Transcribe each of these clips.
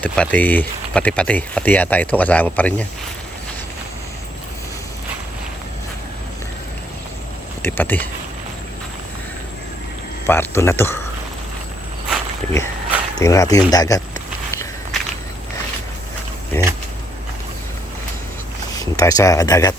Pati yata ito kasama pa rin yan. Pati. Parto na to. Tingnan natin yung dagat. Ayan. Punta tayo sa dagat.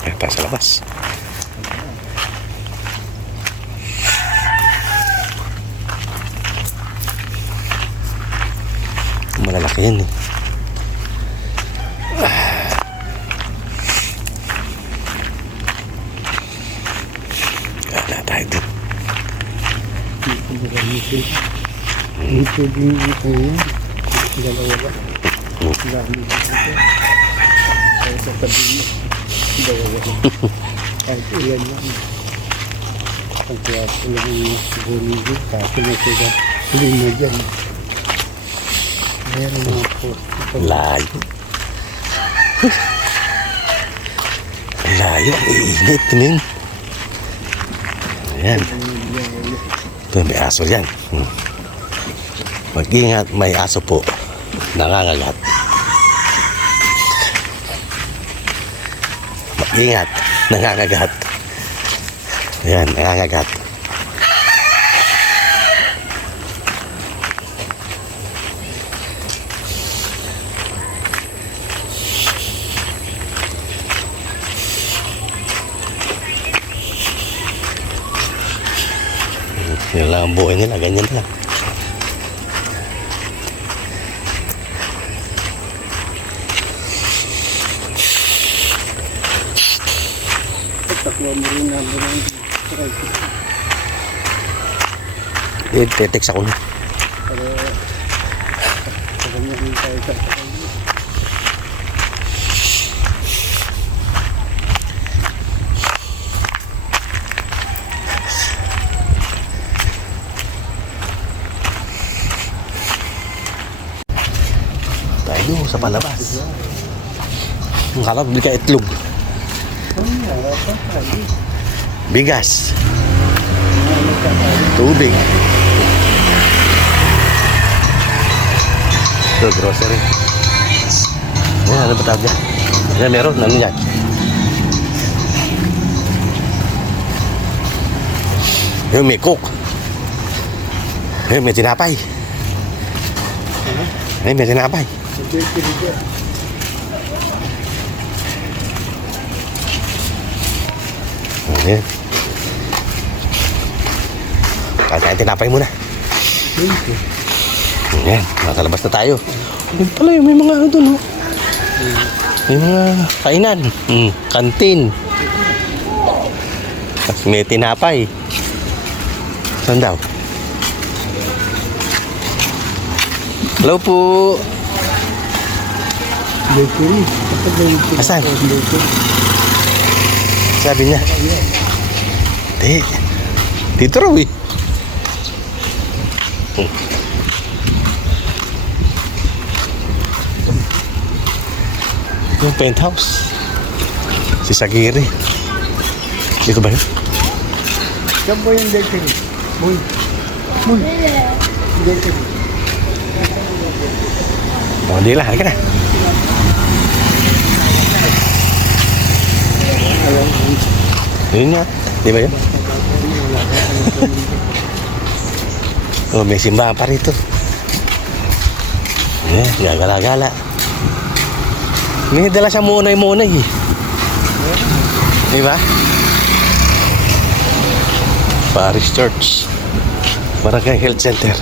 Ayan tayo sa labas. Malalaki yan eh. Wala tayo doon. Ito din ito yan. Dalawa ba? Dami dito. Kaya sa tabi mo. Dalawa. Kahit ilan lang. Ang kaya sila yung siguro dito. Kasi na sila. Hindi na dyan. Meron mga po. Layo. Layo. Ang iinit. Tingin. Ayan. Ito, may aso yan. Mag-ingat, may aso po. Nangangagat. Mag-ingat, nangangagat. Ayan, nangangagat. Yun lang ang buhay nila, ganyan lang. Takwa mo rin namin ang try. Text ako na. Para sa kanya rin tayo sa kanya. Tayo sa palabas. Ang kalap, bili ka itlog. Bigas. Tubig. Ito, grocery. Ayan, ano ba tawag dyan? Ayan, meron. Ano yan? Ayan, may coke. Ayan, may tinapay. Ayan, may tinapay. Ayan. Kakain tinapay muna. Ayan, makalabas na tayo. Ayan pala yun, may mga ano dun, oh. May mga kainan. Kantin. Tapos may tinapay. Saan daw? Hello po. Bakery. Asan? Sabi niya. Di. Dito raw eh. Yung penthouse. Si Sagiri. Dito ba yun? Saan po yung bakery? Muy. Bakery. Oh, di lah. Halika na. Yun nga. Di ba yun? Oh, may simbahan pa rito. Ayan, gagala-gala. May dala siya munay-munay eh. Di ba? Parish Church. Barangay Health Center.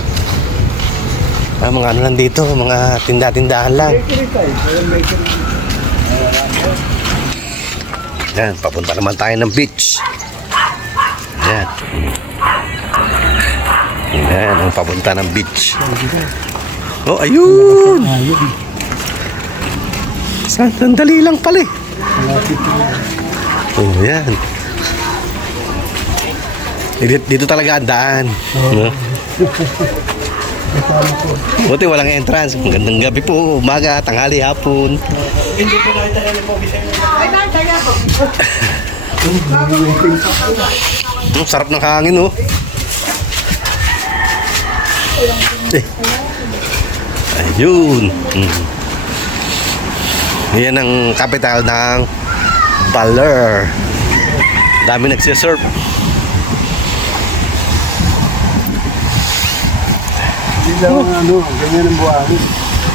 Mga ano lang dito, mga tinda-tindahan lang. Bakery tayo. Bakery. Yan, papunta naman tayo ng beach. Yan. Yan, ang papunta ng beach. Oh, ayun! Sandali lang pala eh. Oh, yan. Dito talaga ang daan. No? Buti walang entrance. Magandang gabi po. Umaga, tanghali, hapon. Sarap ng hangin, oh. Eh. Ayun. Yan ang capital ng Baler. Dami nagsisurf. Hindi lang ano, ganyan ang buhangin.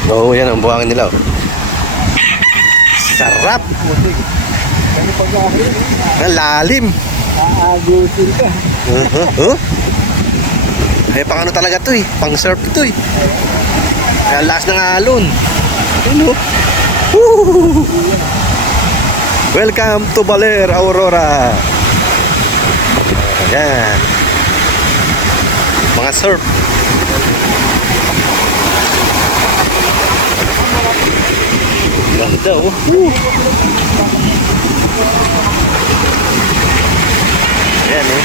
Oo, yan ang buhangin nila, oh. Sarap. Ano pag ahit, Ang lalim. aagutin ka. Huh? Ay, pang ano talaga to, eh. Pang surf to, eh. Ay, ang lakas ng alon. Ano? Woo! Welcome to Baler, Aurora. Ayan. Mga surf. Ganda, oh. Woo! Ayan, eh.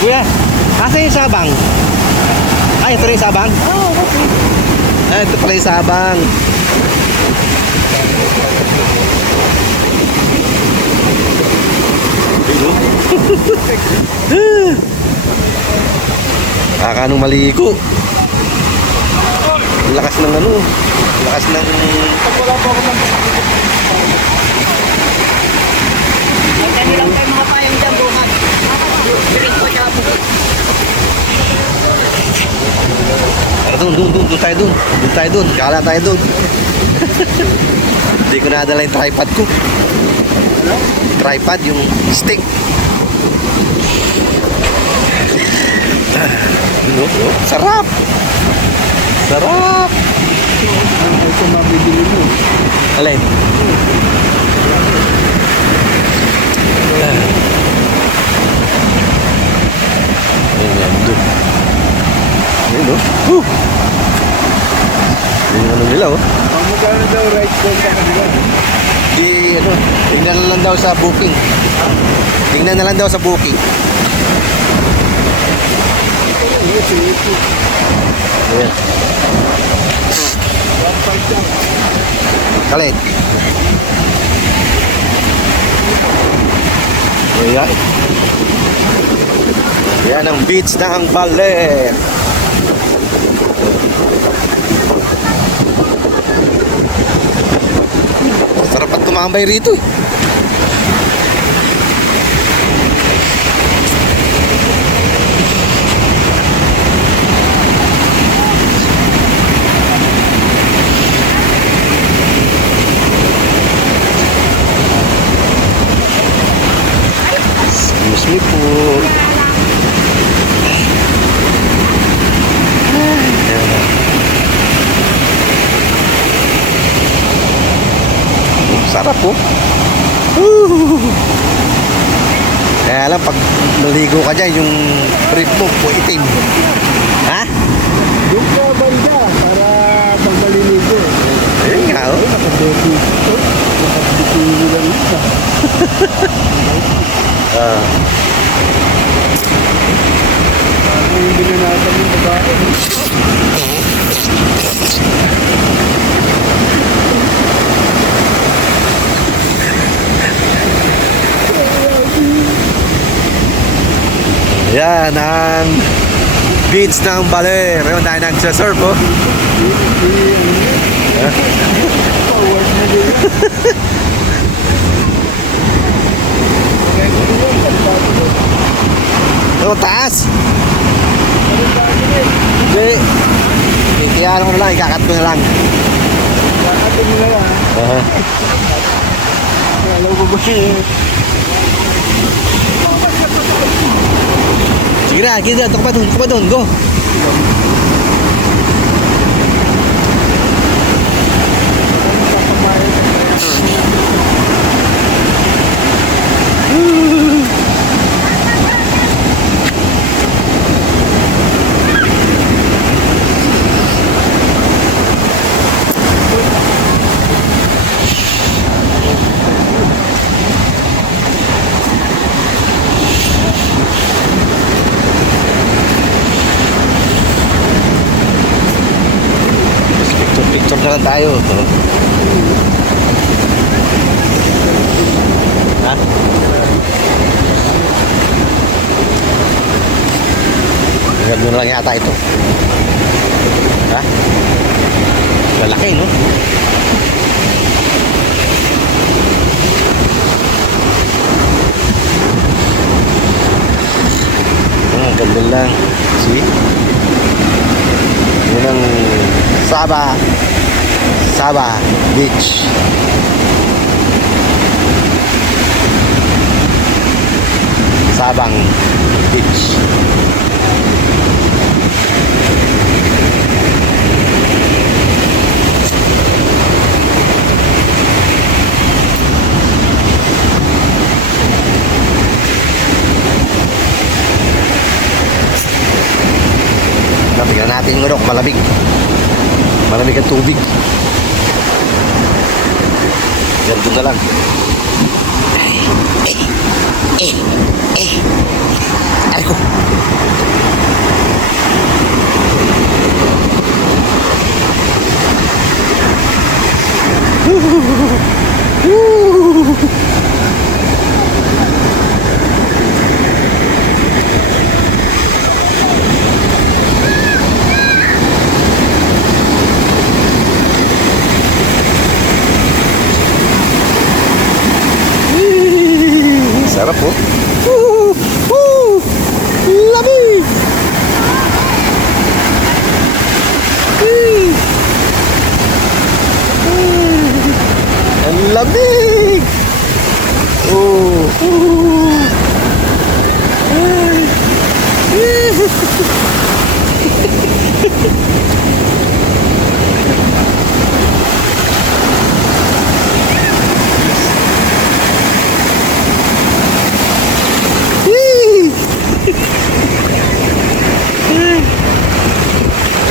Kuya, nasa yung sabang? Ay, ito rin yung sabang? Oo, okay. Ah, ito pala yung sabang. Kakanong maligo. Lakas ng ano, lakas ng... Wala pa ako ng Dali lang kayo mga payong dyan bukas. Birin ko siya po. Tara doon tayo doon. Doon tayo doon, kala tayo doon. Hindi ko nadala yung tripod ko. Tripod, yung stick. No? Sarap! Sarap! ito mabibili mo. Alin? Ayan, doon. Ayan, no? Yung ano nila, oh. Ang magkano daw right doon sa kanila? Di, ano, tingnan na lang daw sa booking. Tingnan na lang daw sa booking. Ayan. Kalit. Ayan. Yan ang beach ng Baler. Sarap at tumambay rito, eh. Excuse me po. Sarap po. Kaya lang pag maligo ka dyan, yung brief mo po itim. Ha? Doon ka banda para pag maliligo. Ayun nga, oh. Nakabote ito. Nakabikini lang ito. Ah. Ang binanatan yung babae. Yan ang beach ng Baler. Ayun tayo nagsasurf, oh. Forward na din. Oh, taas. Hindi. Titiyaran mo na lang, ikakat ko na lang. Kakatin mo na lang. Aha. Alam ko ba eh. Sige na, tuk pa dun, go. naman tayo. Ha? Gano'n lang yata ito. Ha? Malaki, no? Ganda lang. See? Yun ang Sabah Beach. Sabang Beach. Tingnan natin yung malamig. Malamig ang tubig. Yan, doon na lang. Ay ko. Sarap po. Lamig! Ang lamig!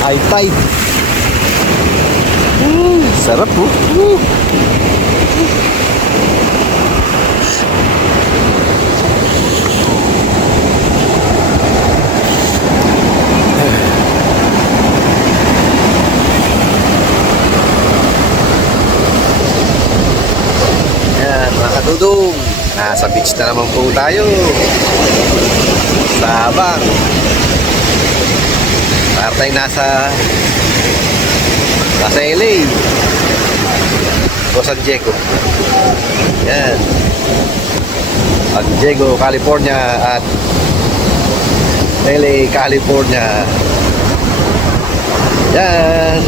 High tide. Sarap po. Yan, mga katudong. Nasa beach na naman po tayo. Sabang. Para tayong nasa LA o San Diego. Yan, San Diego, California at LA, California. Yan,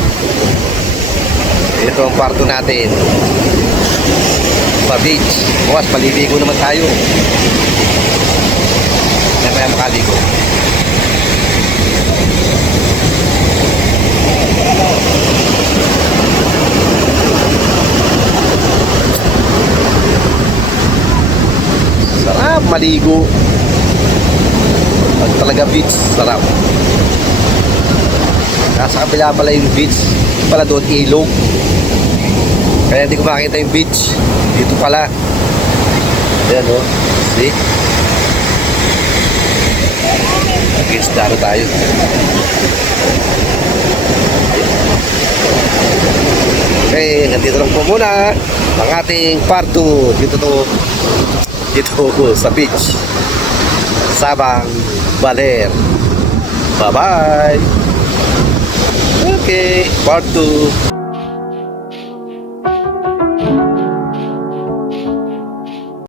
ito ang kwarto natin sa beach. Bukas paliligo naman tayo. Yan, kaya makaligo. Sarap maligo. Pag talaga beach, sarap. Nasa kabila pala yung beach, pala doon ilog. Kaya hindi ko makita yung beach. Dito pala. Ayan o. See? Against daro tayo. Okay, nandito lang po muna ang ating part 2 dito sa beach Sabang Baler. Bye bye. Okay, part 2.